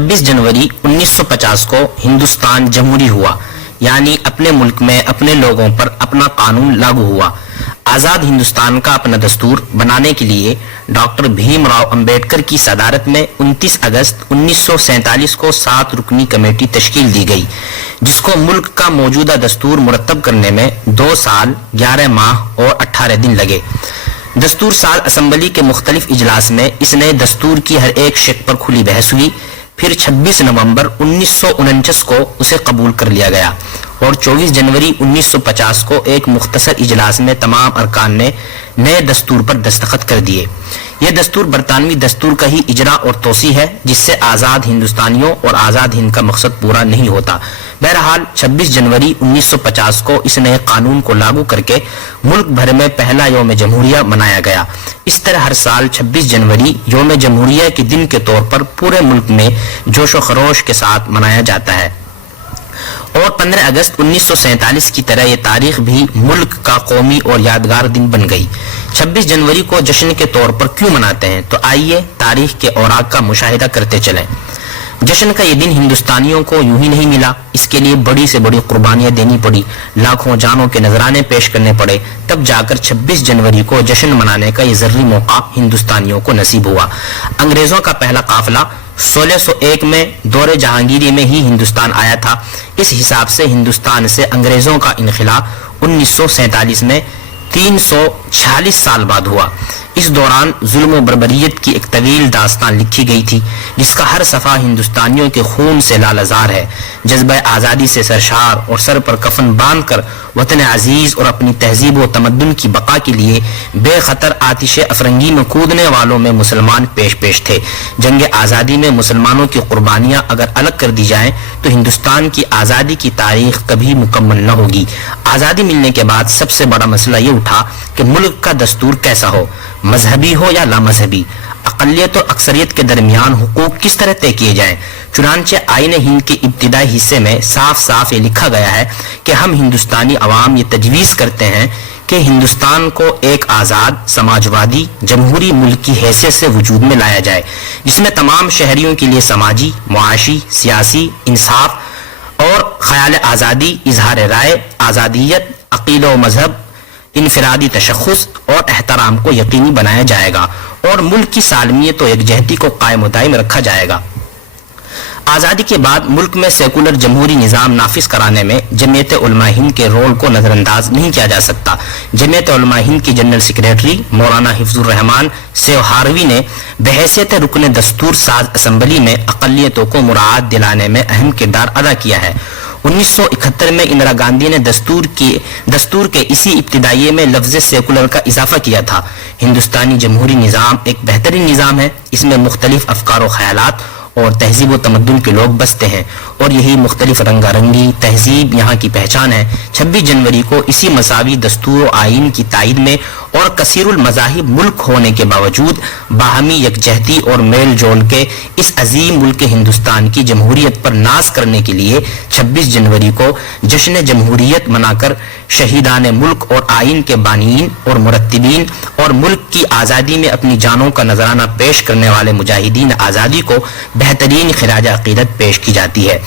26 जनवरी 1950 को हिंदुस्तान जमहूरी हुआ, यानी अपने मुल्क में अपने लोगों पर अपना कानून लागू हुआ। आज़ाद हिंदुस्तान का अपना दस्तूर बनाने के लिए डॉक्टर भीमराव अंबेडकर की सदारत में 29 अगस्त 1947 को 7 रुकनी कमेटी तश्कील दी गई, जिसको मुल्क का मौजूदा दस्तूर मुरतब करने में 2 साल 11 माह और 18 दिन लगे। दस्तूर साल असम्बली के मुख्तलिफ इजलास में इस नए दस्तूर की हर एक शेख पर खुली बहस हुई। फिर 26 नवंबर 1949 को उसे कबूल कर लिया गया और 24 जनवरी 1950 को एक मुख्तसर इजलास में तमाम अरकान ने नए दस्तूर पर दस्तखत कर दिए। यह दस्तूर बरतानवी दस्तूर का ही इजरा और तोसी है, जिससे आज़ाद हिंदुस्तानियों और आज़ाद हिंद का मकसद पूरा नहीं होता। बहरहाल 26 जनवरी 1950 को इस नए कानून को लागू करके मुल्क भर में पहला यौम जमहूरिया मनाया गया। इस तरह हर साल 26 जनवरी यौम जमहूरिया के दिन के तौर पर पूरे मुल्क में जोश व खरोश के साथ मनाया जाता है। और 15 अगस्त 1947 की तरह ये तारीख भी मुल्क का कौमी और यादगार दिन बन गई। 26 जनवरी को जश्न के तौर पर क्यों मनाते हैं, तो आइए तारीख के औराक का मुशाहिदा करते चलें। जश्न का ये दिन हिंदुस्तानियों को यूं ही नहीं मिला, इसके लिए बड़ी से बड़ी कुर्बानियां देनी पड़ी, लाखों जानों के नजराने पेश करने पड़े, तब जाकर 26 जनवरी को जश्न मनाने का ये जरूरी मौका हिंदुस्तानियों को नसीब हुआ। अंग्रेजों का पहला काफिला 1601 में दौरे जहांगीरी में ही हिंदुस्तान आया था। इस हिसाब से हिंदुस्तान से अंग्रेजों का इनखिला 1947 में 346 साल बाद हुआ। इस दौरान जुल्म व बर्बरियत की एक तवील दास्तान लिखी गई थी, जिसका हर सफ़ा हिंदुस्तानियों के खून से लालजार है। जज्बा आज़ादी से सरशार और सर पर कफन बांध कर वतन अजीज और अपनी तहजीब व तमद्दुन की बका के लिए बेखतर आतिश अफरंगी में कूदने वालों में मुसलमान पेश पेश थे। जंग आज़ादी में मुसलमानों की कुर्बानियाँ अगर अलग कर दी जाएं तो हिंदुस्तान की आज़ादी की तारीख कभी मुकम्मल न होगी। आज़ादी मिलने के बाद सबसे बड़ा मसला ये उठा कि मुल्क का दस्तूर कैसा हो, मजहबी हो या लामजहबी, अक़लियत और अक्सरियत के दरमियान हुकूक किस तरह तय किए जाएं। चुनांचे आईन हिंद के इब्तिदाई हिस्से में साफ साफ ये लिखा गया है कि हम हिंदुस्तानी अवाम ये तजवीज़ करते हैं कि हिंदुस्तान को एक आज़ाद समाजवादी जमहूरी मुल्क की हैसियत से वजूद में लाया जाए, जिसमें तमाम शहरियों के लिए समाजी, मुआशी, सियासी इंसाफ और ख्याल आज़ादी, इजहार राय, आज़ादियत, अक़ीदा व मजहब, इनफरादी तशख़्ख़ुस और एहतराम को यकीनी बनाया जाएगा और मुल्क की सालमियत और यकजहती को कायम दायम रखा जाएगा। आज़ादी के बाद मुल्क में सेकुलर जमहूरी निज़ाम नाफिज कराने में जमीयत उलमा हिंद के रोल को नज़रअंदाज नहीं किया जा सकता। जमीयत उलमा हिंद की जनरल सेक्रेटरी मौलाना हिफ्जुर रहमान सेवहारवी ने बहैसियत रुकन दस्तूर साज असम्बली में अक़लियतों को मुराद दिलाने में अहम किरदार अदा किया है। 1971 में इंदिरा गांधी ने दस्तूर के इसी इब्तिदाइये में लफ्ज़ सेकुलर का इजाफा किया था। हिंदुस्तानी जमहूरी निज़ाम एक बेहतरीन निज़ाम है, इसमें मुख्तलिफ अफकार व ख्यालात और तहजीब व तमद्दुन के लोग बसते हैं और यही मुख्तलिफ रंगारंगी तहजीब यहाँ की पहचान है। 26 जनवरी को इसी मसावी दस्तूर व आइन की तायद में और कसीरुल मज़ाहिब मुल्क होने के बावजूद बाहमी यकजहती और मेल जोल के इस अजीम मुल्क हिंदुस्तान की जमहूरियत पर नाज करने के लिए 26 जनवरी को जश्न जमहूरियत मनाकर शहीदान मुल्क और आइन के बानीन और मुरत्तिबीन और मुल्क की आज़ादी में अपनी जानों का नजराना पेश करने वाले मुजाहिदीन आज़ादी को बेहतरीन खिराज अक़ीदत पेश की जाती है।